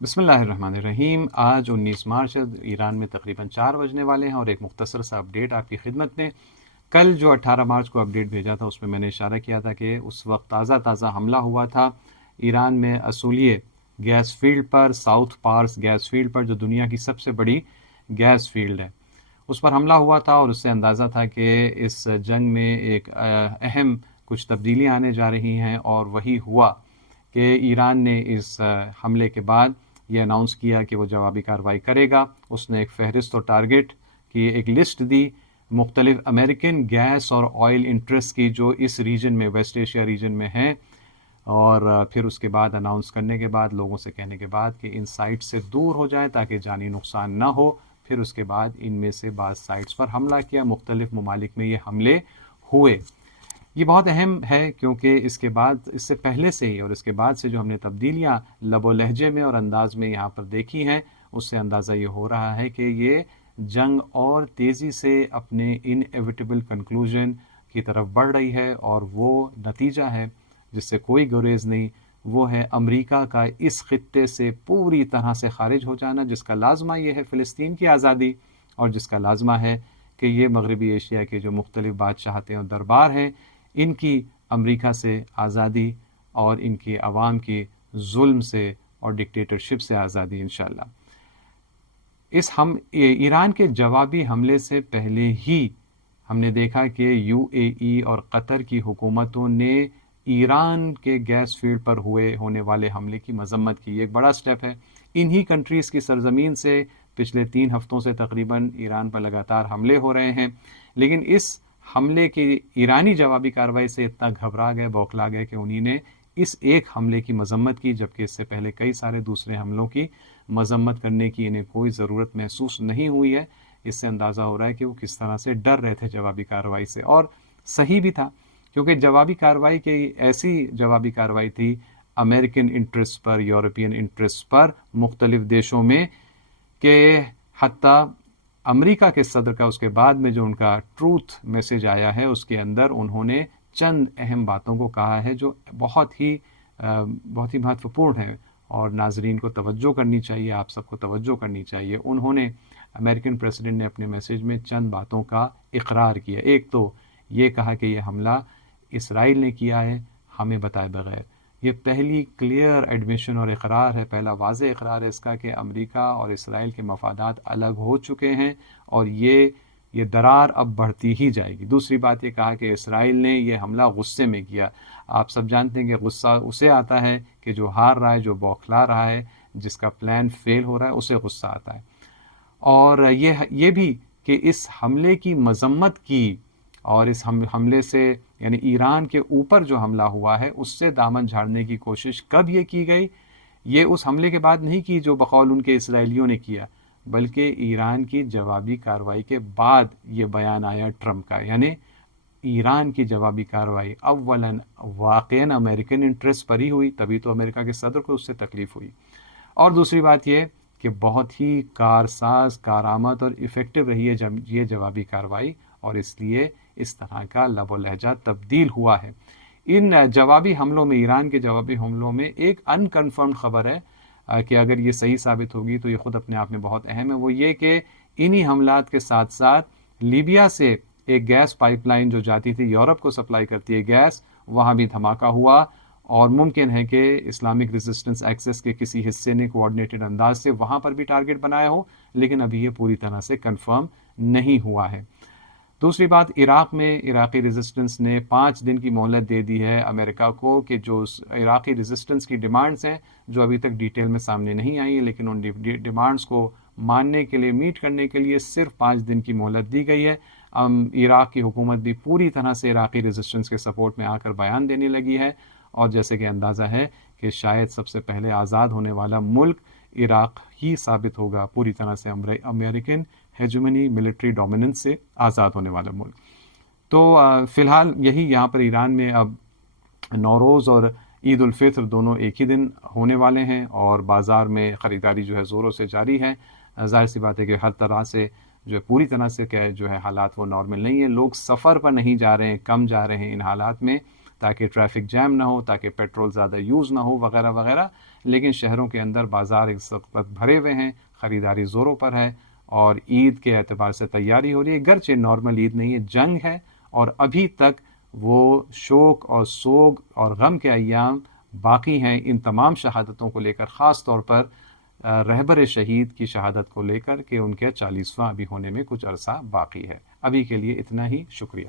بسم اللہ الرحمن الرحیم۔ آج 19 مارچ ایران میں تقریباً 4 بجنے والے ہیں، اور ایک مختصر سا اپڈیٹ آپ کی خدمت میں۔ کل جو 18 مارچ کو اپڈیٹ بھیجا تھا اس میں نے اشارہ کیا تھا کہ اس وقت تازہ حملہ ہوا تھا ایران میں اصولیے گیس فیلڈ پر، ساؤتھ پارس گیس فیلڈ پر، جو دنیا کی سب سے بڑی گیس فیلڈ ہے، اس پر حملہ ہوا تھا، اور اس سے اندازہ تھا کہ اس جنگ میں ایک اہم کچھ تبدیلیاں آنے جا رہی ہیں، اور وہی ہوا کہ ایران نے اس حملے کے بعد یہ اناؤنس کیا کہ وہ جوابی کارروائی کرے گا۔ اس نے ایک فہرست اور ٹارگٹ کی ایک لسٹ دی مختلف امریکن گیس اور آئل انٹرسٹ کی جو اس ریجن میں، ویسٹ ایشیا ریجن میں ہیں، اور پھر اس کے بعد اناؤنس کرنے کے بعد، لوگوں سے کہنے کے بعد کہ ان سائٹ سے دور ہو جائیں تاکہ جانی نقصان نہ ہو۔ پھر اس کے بعد ان میں سے بعض سائٹس پر حملہ کیا، مختلف ممالک میں یہ حملے ہوئے۔ یہ بہت اہم ہے کیونکہ اس کے بعد، اس سے پہلے سے ہی اور اس کے بعد سے جو ہم نے تبدیلیاں لب و لہجے میں اور انداز میں یہاں پر دیکھی ہیں، اس سے اندازہ یہ ہو رہا ہے کہ یہ جنگ اور تیزی سے اپنے انیویٹیبل کنکلوژن کی طرف بڑھ رہی ہے، اور وہ نتیجہ ہے جس سے کوئی گریز نہیں، وہ ہے امریکہ کا اس خطے سے پوری طرح سے خارج ہو جانا، جس کا لازمہ یہ ہے فلسطین کی آزادی، اور جس کا لازمہ ہے کہ یہ مغربی ایشیا کے جو مختلف بادشاہتیں اور دربار ہیں، ان کی امریکہ سے آزادی اور ان کی عوام کی ظلم سے اور ڈکٹیٹرشپ سے آزادی انشاءاللہ۔ ایران کے جوابی حملے سے پہلے ہی ہم نے دیکھا کہ یو اے ای اور قطر کی حکومتوں نے ایران کے گیس فیلڈ پر ہونے والے حملے کی مذمت کی۔ یہ ایک بڑا سٹیپ ہے۔ انہی کنٹریز کی سرزمین سے پچھلے 3 ہفتوں سے تقریباً ایران پر لگاتار حملے ہو رہے ہیں، لیکن اس حملے کی ایرانی جوابی کارروائی سے اتنا گھبرا گئے، بوکھلا گئے کہ انہی نے اس ایک حملے کی مذمت کی، جبکہ اس سے پہلے کئی سارے دوسرے حملوں کی مذمت کرنے کی انہیں کوئی ضرورت محسوس نہیں ہوئی ہے۔ اس سے اندازہ ہو رہا ہے کہ وہ کس طرح سے ڈر رہے تھے جوابی کارروائی سے، اور صحیح بھی تھا، کیونکہ جوابی کارروائی کی ایسی جوابی کارروائی تھی امریکن انٹرسٹ پر، یورپین انٹرسٹ پر مختلف دیشوں میں، کہ حتیٰ امریکہ کے صدر کا اس کے بعد میں جو ان کا ٹروتھ میسج آیا ہے، اس کے اندر انہوں نے چند اہم باتوں کو کہا ہے جو بہت ہی مہتوپورن ہے، اور ناظرین کو توجہ کرنی چاہیے، آپ سب کو توجہ کرنی چاہیے۔ انہوں نے، امریکن پریزیڈنٹ نے اپنے میسج میں چند باتوں کا اقرار کیا۔ ایک تو یہ کہا کہ یہ حملہ اسرائیل نے کیا ہے ہمیں بتائے بغیر۔ یہ پہلی کلیئر ایڈمیشن اور اقرار ہے، پہلا واضح اقرار ہے اس کا کہ امریکہ اور اسرائیل کے مفادات الگ ہو چکے ہیں، اور یہ درار اب بڑھتی ہی جائے گی۔ دوسری بات یہ کہا کہ اسرائیل نے یہ حملہ غصے میں کیا۔ آپ سب جانتے ہیں کہ غصہ اسے آتا ہے کہ جو ہار رہا ہے، جو بوکھلا رہا ہے، جس کا پلان فیل ہو رہا ہے، اسے غصہ آتا ہے۔ اور یہ بھی کہ اس حملے کی مذمت کی، اور اس حملے سے، یعنی ایران کے اوپر جو حملہ ہوا ہے اس سے دامن جھاڑنے کی کوشش کب یہ کی گئی؟ یہ اس حملے کے بعد نہیں کی جو بقول ان کے اسرائیلیوں نے کیا، بلکہ ایران کی جوابی کارروائی کے بعد یہ بیان آیا ٹرمپ کا، یعنی ایران کی جوابی کارروائی اولاً واقعاً امریکن انٹرسٹ پر ہی ہوئی، تبھی تو امریکہ کے صدر کو اس سے تکلیف ہوئی، اور دوسری بات یہ کہ بہت ہی کارساز، کارآمد اور ایفیکٹو رہی ہے یہ جوابی کارروائی، اور اس لیے اس طرح کا لب و لہجہ تبدیل ہوا ہے۔ ان جوابی حملوں میں، ایران کے جوابی حملوں میں ایک انکنفرمڈ خبر ہے کہ اگر یہ صحیح ثابت ہوگی تو یہ خود اپنے آپ میں بہت اہم ہے، وہ یہ کہ انہی حملات کے ساتھ ساتھ لیبیا سے ایک گیس پائپ لائن جو جاتی تھی، یورپ کو سپلائی کرتی ہے گیس، وہاں بھی دھماکہ ہوا، اور ممکن ہے کہ اسلامک ریزسٹنس ایکسس کے کسی حصے نے کوآرڈینیٹڈ انداز سے وہاں پر بھی ٹارگٹ بنایا ہو، لیکن ابھی یہ پوری طرح سے کنفرم نہیں ہوا ہے۔ دوسری بات، عراق میں عراقی ریزسٹنس نے 5 دن کی مہلت دے دی ہے امریکہ کو، کہ جو عراقی ریزسٹنس کی ڈیمانڈز ہیں جو ابھی تک ڈیٹیل میں سامنے نہیں آئی ہیں، لیکن ان ڈیمانڈز کو ماننے کے لیے، میٹ کرنے کے لیے صرف 5 دن کی مہلت دی گئی ہے۔ عراق کی حکومت بھی پوری طرح سے عراقی ریزسٹنس کے سپورٹ میں آ کر بیان دینے لگی ہے، اور جیسے کہ اندازہ ہے کہ شاید سب سے پہلے آزاد ہونے والا ملک عراق ہی ثابت ہوگا، پوری طرح سے امریکن ہیجمنی، ملٹری ڈومیننس سے آزاد ہونے والا ملک۔ تو فی الحال یہی یہاں پر ایران میں اب نوروز اور عید الفطر دونوں ایک ہی دن ہونے والے ہیں، اور بازار میں خریداری جو ہے زوروں سے جاری ہے۔ ظاہر سی بات ہے کہ ہر طرح سے جو ہے پوری طرح سے جو ہے حالات وہ نارمل نہیں ہیں، لوگ سفر پر نہیں جا رہے ہیں، کم جا رہے ہیں ان حالات میں، تاکہ ٹریفک جیم نہ ہو، تاکہ پیٹرول زیادہ یوز نہ ہو، وغیرہ وغیرہ. لیکن شہروں کے اندر بازار اس وقت بھرے ہوئے ہیں، خریداری زوروں پر ہے، اور عید کے اعتبار سے تیاری ہو رہی ہے. گرچہ نارمل عید نہیں ہے، جنگ ہے، اور ابھی تک وہ شوق اور سوگ اور غم کے ایام باقی ہیں ان تمام شہادتوں کو لے کر، خاص طور پر رہبر شہید کی شہادت کو لے کر کہ ان کے 40واں ابھی ہونے میں کچھ عرصہ باقی ہے. ابھی کے لیے اتنا ہی، شکریہ.